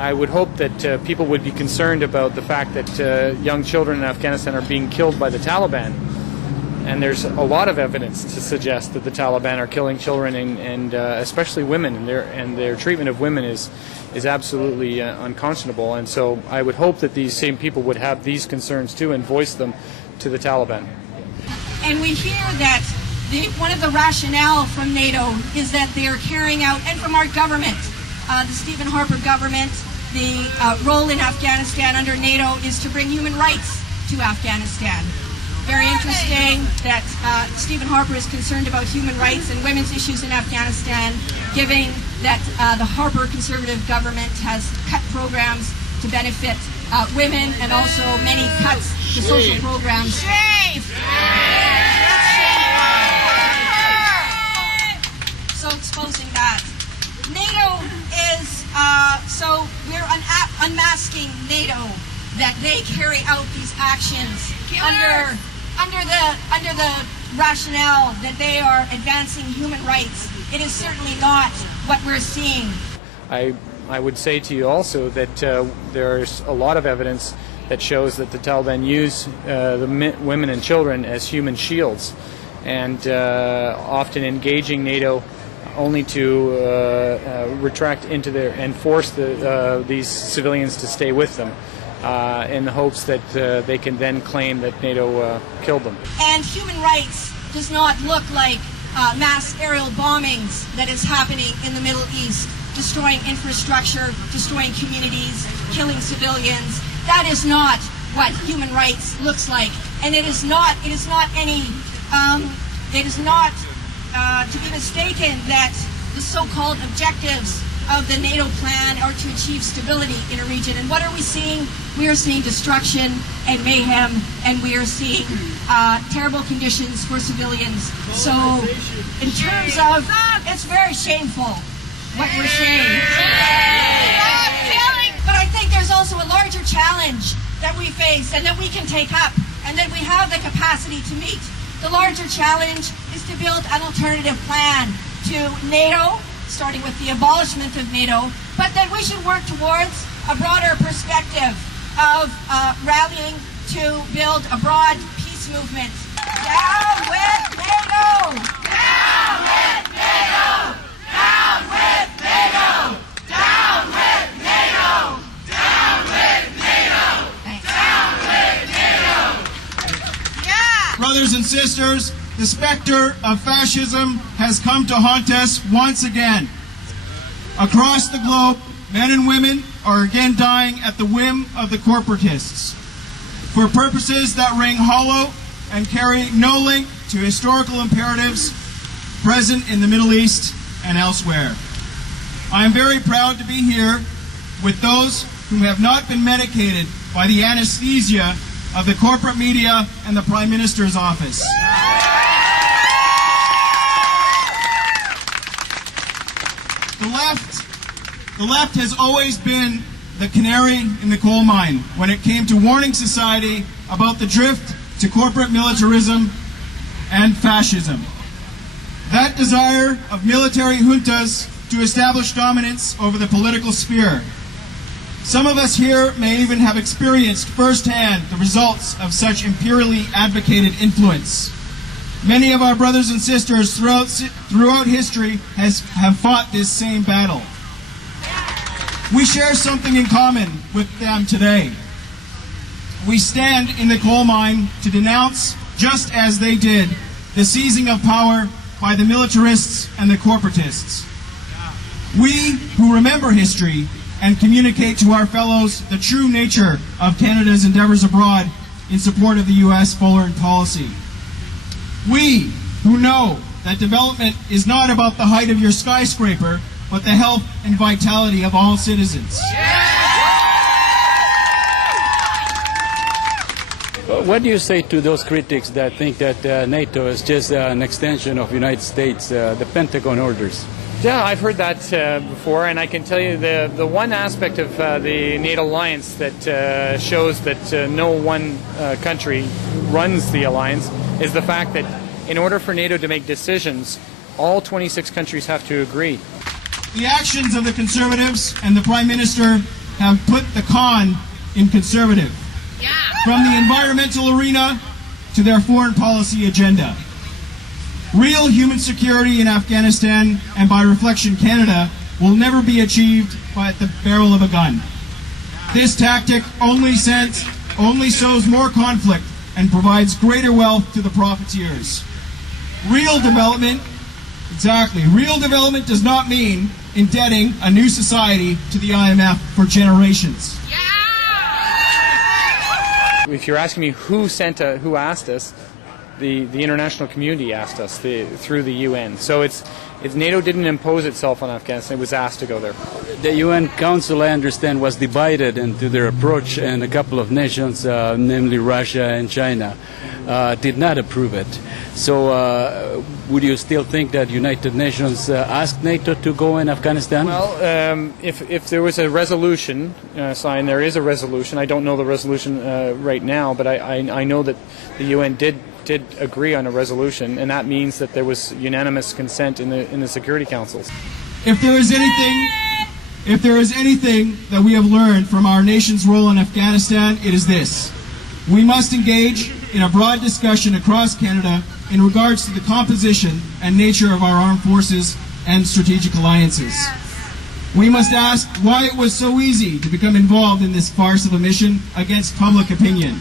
I would hope that people would be concerned about the fact that young children in Afghanistan are being killed by the Taliban. And there's a lot of evidence to suggest that the Taliban are killing children and especially women, and their treatment of women is absolutely unconscionable. And so I would hope that these same people would have these concerns too and voice them to the Taliban. And we hear that one of the rationale from NATO is that they are carrying out, and from our government, the Stephen Harper government, the role in Afghanistan under NATO is to bring human rights to Afghanistan. Very interesting that Stephen Harper is concerned about human rights and women's issues in Afghanistan, given that the Harper conservative government has cut programs to benefit women and also many cuts to social programs. So exposing that. NATO is, so we're unmasking NATO, that they carry out these actions under the rationale that they are advancing human rights. It is certainly not what we're seeing. I would say to you also that there's a lot of evidence that shows that the Taliban use the women and children as human shields, and often engaging NATO only to retract into their and force these civilians to stay with them in the hopes that they can then claim that NATO killed them. And human rights does not look like mass aerial bombings that is happening in the Middle East, destroying infrastructure, destroying communities, killing civilians. That is not what human rights looks like, and it is not to be mistaken that the so-called objectives of the NATO plan are to achieve stability in a region. And what are we seeing? We are seeing destruction and mayhem, and we are seeing terrible conditions for civilians. So in terms of, it's very shameful what we're seeing. But I think there's also a larger challenge that we face and that we can take up and that we have the capacity to meet. The larger challenge is to build an alternative plan to NATO, starting with the abolishment of NATO, but that we should work towards a broader perspective of rallying to build a broad peace movement. Down with NATO! Down with NATO! Down with NATO! Down with NATO! Down with NATO! Down with NATO! Yeah! Brothers and sisters, the specter of fascism has come to haunt us once again. Across the globe, men and women are again dying at the whim of the corporatists for purposes that ring hollow and carry no link to historical imperatives present in the Middle East and elsewhere. I am very proud to be here with those who have not been medicated by the anesthesia of the corporate media and the Prime Minister's office. The left has always been the canary in the coal mine when it came to warning society about the drift to corporate militarism and fascism. That desire of military juntas to establish dominance over the political sphere. Some of us here may even have experienced firsthand the results of such imperially advocated influence. Many of our brothers and sisters throughout history have fought this same battle. We share something in common with them today. We stand in the coal mine to denounce, just as they did, the seizing of power by the militarists and the corporatists. We who remember history and communicate to our fellows the true nature of Canada's endeavours abroad in support of the U.S. foreign policy. We who know that development is not about the height of your skyscraper, but the health and vitality of all citizens. What do you say to those critics that think that NATO is just an extension of the United States, the Pentagon orders? Yeah, I've heard that before, and I can tell you the one aspect of the NATO alliance that shows that no one country runs the alliance is the fact that in order for NATO to make decisions, all 26 countries have to agree. The actions of the Conservatives and the Prime Minister have put the con in conservative. From the environmental arena to their foreign policy agenda. Real human security in Afghanistan, and by reflection Canada, will never be achieved by the barrel of a gun. This tactic only sows more conflict and provides greater wealth to the profiteers. Real development does not mean indebting a new society to the IMF for generations. If you're asking me who asked us, the international community asked us through the UN. So it's NATO didn't impose itself on Afghanistan; it was asked to go there. The UN Council, I understand, was divided into their approach, and a couple of nations, namely Russia and China, did not approve it. So would you still think that United Nations asked NATO to go in Afghanistan? Well, if there was a resolution signed, there is a resolution. I don't know the resolution right now, but I know that the UN did agree on a resolution, and that means that there was unanimous consent in the Security Councils. If there is anything that we have learned from our nation's role in Afghanistan, it is this: we must engage in a broad discussion across Canada in regards to the composition and nature of our armed forces and strategic alliances. We must ask why it was so easy to become involved in this farce of a mission against public opinion.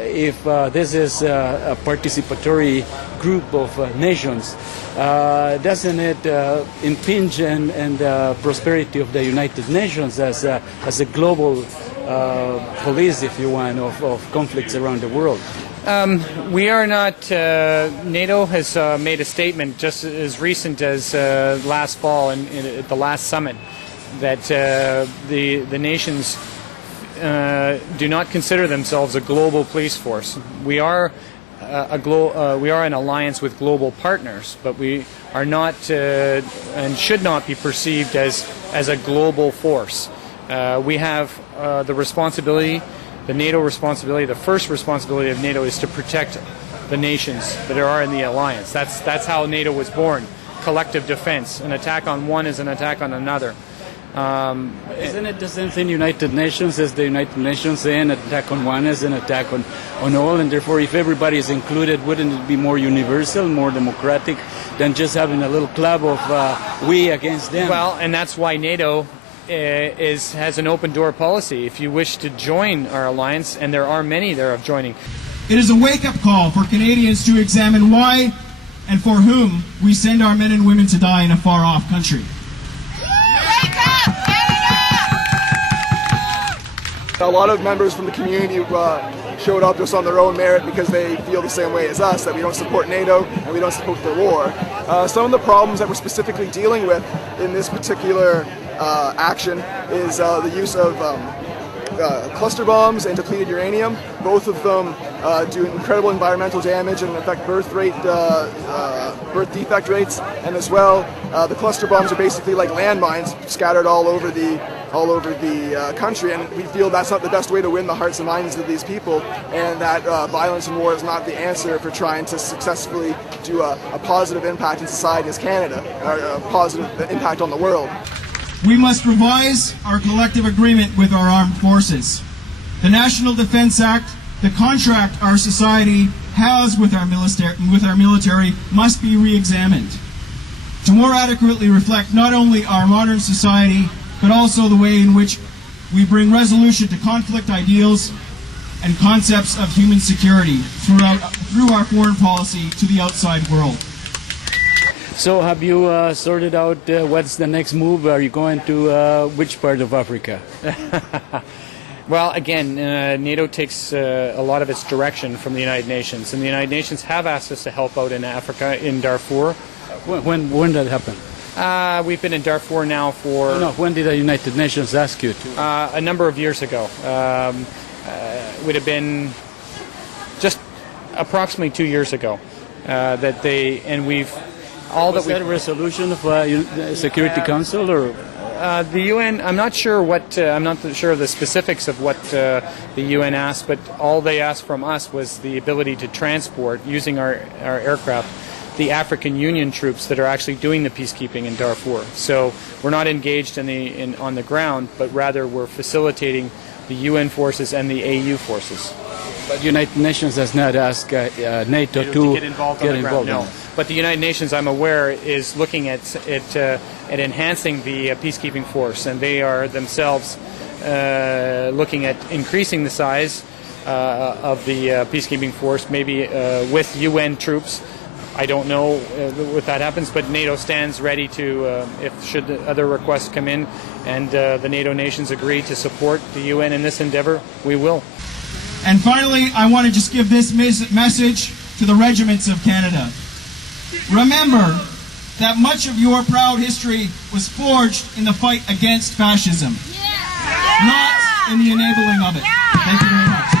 If this is a participatory group of nations, doesn't it impinge on the prosperity of the United Nations as a global police, if you want, of conflicts around the world? We are not. NATO has made a statement just as recent as last fall at the last summit that the nations do not consider themselves a global police force. We are we are an alliance with global partners, but we are not and should not be perceived as a global force. We have the responsibility, the NATO responsibility. The first responsibility of NATO is to protect the nations that are in the alliance. That's how NATO was born. Collective defense. An attack on one is an attack on another. Isn't it the same thing United Nations as the United Nations say an attack on one is an attack on all, and therefore if everybody is included, wouldn't it be more universal, more democratic than just having a little club of we against them? Well, and that's why NATO has an open door policy. If you wish to join our alliance, and there are many there of joining. It is a wake-up call for Canadians to examine why and for whom we send our men and women to die in a far-off country. A lot of members from the community showed up just on their own merit because they feel the same way as us, that we don't support NATO and we don't support the war. Some of the problems that we're specifically dealing with in this particular action is the use of cluster bombs and depleted uranium. Both of them do incredible environmental damage and affect birth defect rates, and as well the cluster bombs are basically like landmines scattered all over the country, and we feel that's not the best way to win the hearts and minds of these people, and that violence and war is not the answer for trying to successfully do a positive impact in society as Canada, or a positive impact on the world. We must revise our collective agreement with our armed forces. The National Defense Act, the contract our society has with our military must be re-examined to more adequately reflect not only our modern society, but also the way in which we bring resolution to conflict ideals and concepts of human security through our foreign policy to the outside world. So have you sorted out what's the next move? Are you going to which part of Africa? Well, again, NATO takes a lot of its direction from the United Nations, and the United Nations have asked us to help out in Africa, in Darfur. When did that happen? We've been in Darfur now for... No, when did the United Nations ask you to? A number of years ago. Would have been just approximately 2 years ago that they... And we've... Was that a resolution of the Security Council, or...? The UN, I'm not sure I'm not sure of the specifics of what the UN asked, but all they asked from us was the ability to transport, using our aircraft, the African Union troops that are actually doing the peacekeeping in Darfur. So we're not engaged on the ground, but rather we're facilitating the UN forces and the AU forces. But the United Nations does not ask NATO to get involved on the ground. No. But the United Nations, I'm aware, is looking at enhancing the peacekeeping force, and they are themselves looking at increasing the size of the peacekeeping force, maybe with UN troops. I don't know if that happens, but NATO stands ready to, should other requests come in, and the NATO nations agree to support the UN in this endeavor, we will. And finally, I want to just give this message to the regiments of Canada. Remember that much of your proud history was forged in the fight against fascism, not in the enabling of it. Thank you very much.